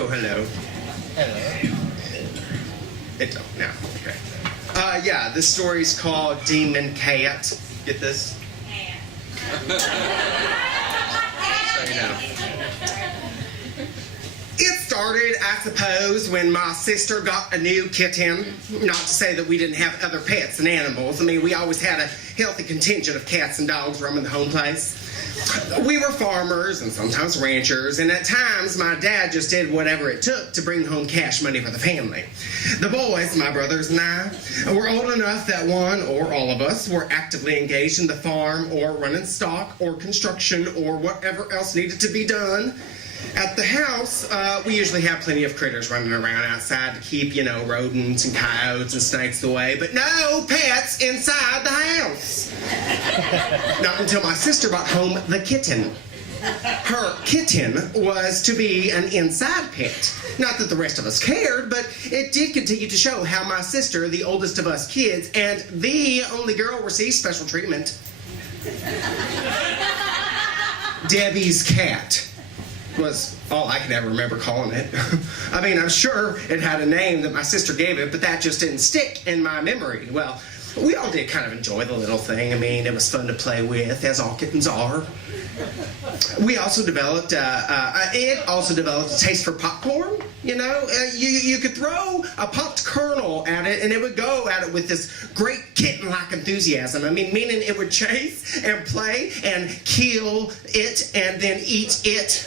Oh, hello. Hello. It's on now. Okay. Yeah, this story's called Demon Cat. Get this? So you know. It started, I suppose, when my sister got a new kitten. Not to say that we didn't have other pets and animals. I mean, we always had a healthy contingent of cats and dogs roaming the home place. We were farmers and sometimes ranchers, and at times my dad just did whatever it took to bring home cash money for the family. The boys, my brothers and I, were old enough that one or all of us were actively engaged in the farm or running stock or construction or whatever else needed to be done. At the house, we usually have plenty of critters running around outside to keep, rodents and coyotes and snakes away, but no pets inside the house. Not until my sister brought home the kitten. Her kitten was to be an inside pet. Not that the rest of us cared, but it did continue to show how my sister, the oldest of us kids, and the only girl, received special treatment. Debbie's cat was all I can ever remember calling it. I mean, I'm sure it had a name that my sister gave it, but that just didn't stick in my memory. Well, we all did kind of enjoy the little thing. I mean, it was fun to play with, as all kittens are. We also developed, it also developed a taste for popcorn, You could throw a popped kernel at it, and it would go at it with this great kitten-like enthusiasm. I mean, meaning it would chase and play and kill it and then eat it.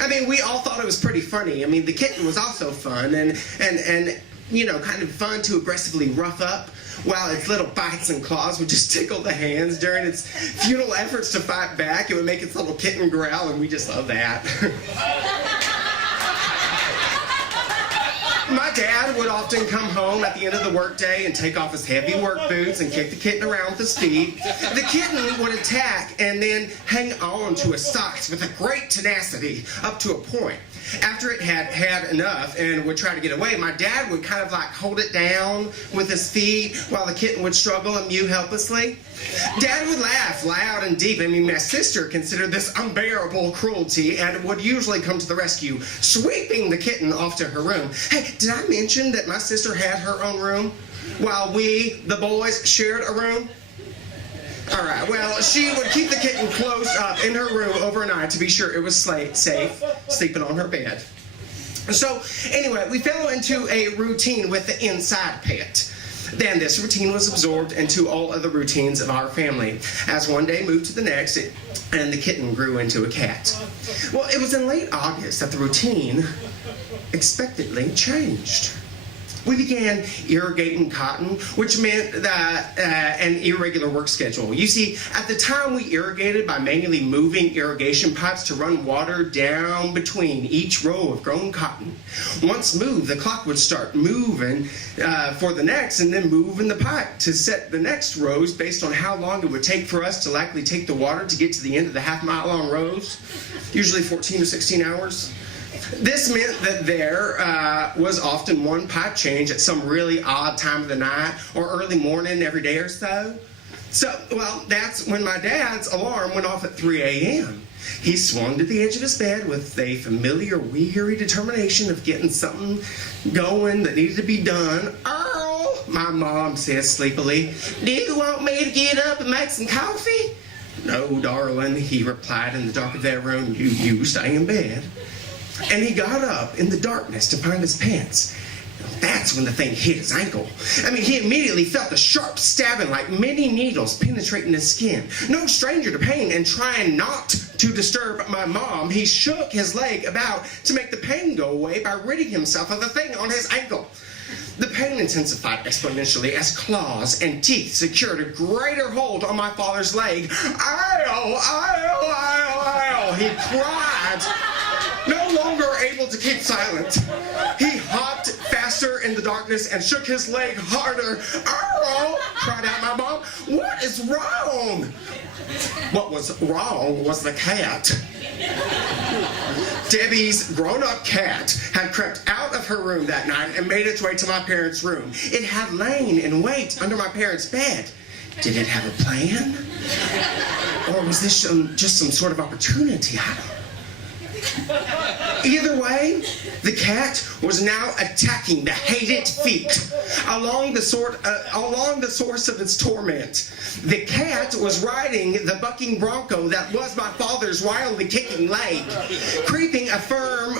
I mean, we all thought it was pretty funny. I mean, the kitten was also fun and kind of fun to aggressively rough up, while its little bites and claws would just tickle the hands during its futile efforts to fight back. It would make its little kitten growl, and we just love that. My dad would often come home at the end of the workday and take off his heavy work boots and kick the kitten around with his feet. The kitten would attack and then hang on to his socks with a great tenacity up to a point. After it had had enough and would try to get away, my dad would kind of like hold it down with his feet while the kitten would struggle and mew helplessly. Dad would laugh loud and deep. I mean, my sister considered this unbearable cruelty and would usually come to the rescue, sweeping the kitten off to her room. Hey, did I mention that my sister had her own room while we, the boys, shared a room? All right, well, she would keep the kitten closed up in her room overnight to be sure it was safe, sleeping on her bed. So, anyway, we fell into a routine with the inside pet. Then this routine was absorbed into all other routines of our family. As one day moved to the next, and the kitten grew into a cat. Well, it was in late August that the routine expectedly changed. We began irrigating cotton, which meant an irregular work schedule. You see, at the time we irrigated by manually moving irrigation pipes to run water down between each row of grown cotton. Once moved, the clock would start moving for the next and then move in the pipe to set the next rows based on how long it would take for us to likely take the water to get to the end of the half-mile-long rows, usually 14 to 16 hours. This meant that there was often one pipe change at some really odd time of the night or early morning every day or so. Well, that's when my dad's alarm went off at 3 a.m. He swung to the edge of his bed with a familiar, weary determination of getting something going that needed to be done. "Earl," my mom says sleepily, "do you want me to get up and make some coffee?" "No, darling," he replied in the dark of that room. You stay in bed." And he got up in the darkness to find his pants. That's when the thing hit his ankle. I mean, he immediately felt a sharp stabbing like many needles penetrating his skin. No stranger to pain, and trying not to disturb my mom, he shook his leg about to make the pain go away by ridding himself of the thing on his ankle. The pain intensified exponentially as claws and teeth secured a greater hold on my father's leg. "Ow, ow, ow, ow," he cried. No longer able to keep silent, he hopped faster in the darkness and shook his leg harder. "Ow!" cried out my mom. "What is wrong?" What was wrong was the cat. Debbie's grown-up cat had crept out of her room that night and made its way to my parents' room. It had lain in wait under my parents' bed. Did it have a plan? Or was this just some sort of opportunity? I don't know. Either way, the cat was now attacking the hated feet along the source of its torment. The cat was riding the bucking bronco that was my father's wildly kicking leg, keeping a firm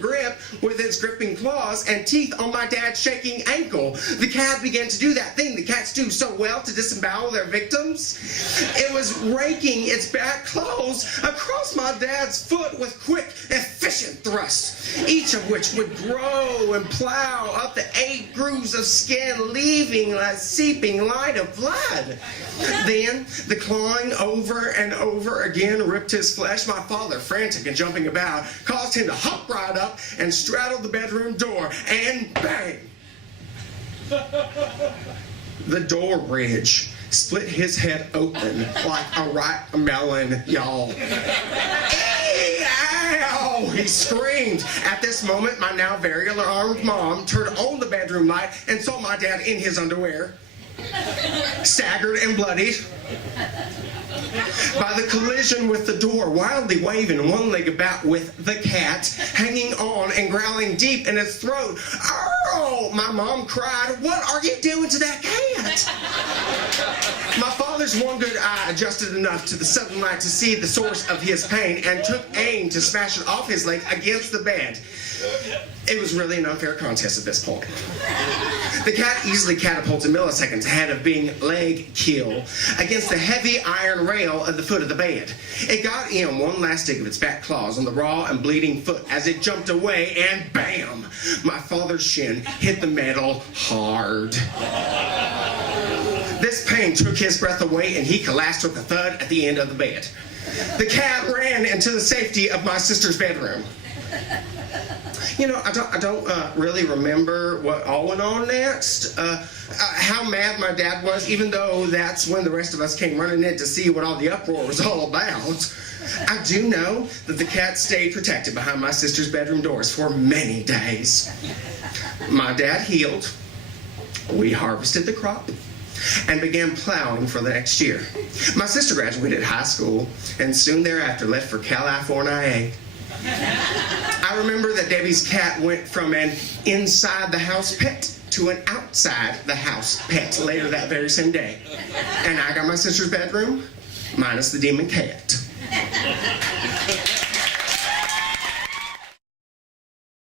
grip with its gripping claws and teeth on my dad's shaking ankle. The cat began to do that thing the cats do so well to disembowel their victims. It was raking its back claws across my dad's foot with quick, efficient thrusts, each of which would grow and plow up the 8 grooves of skin, leaving a seeping line of blood. Then, the clawing over and over again ripped his flesh. My father, frantic and jumping about, caused him to hop right up and straddle the bedroom door, and bang! The door bridge split his head open like a ripe melon, y'all. Ow! He screamed. At this moment, my now very alarmed mom turned on the bedroom light and saw my dad in his underwear, staggered and bloodied by the collision with the door, wildly waving one leg about with the cat hanging on and growling deep in its throat. "Oh!" my mom cried. "What are you doing to that cat?" My father's one good eye adjusted enough to the sudden light to see the source of his pain and took aim to smash it off his leg against the bed. It was really an unfair contest at this point. The cat easily catapulted milliseconds ahead of being leg kill against the heavy iron rail at the foot of the bed. It got in one last dig of its back claws on the raw and bleeding foot as it jumped away, and bam! My father's shin hit the metal hard. This pain took his breath away, and he collapsed with a thud at the end of the bed. The cat ran into the safety of my sister's bedroom. You know, I don't really remember what all went on next, how mad my dad was, even though that's when the rest of us came running in to see what all the uproar was all about. I do know that the cat stayed protected behind my sister's bedroom doors for many days. My dad healed, we harvested the crop, and began plowing for the next year. My sister graduated high school and soon thereafter left for California. I remember that Debbie's cat went from an inside-the-house pet to an outside-the-house pet later that very same day. And I got my sister's bedroom, minus the demon cat.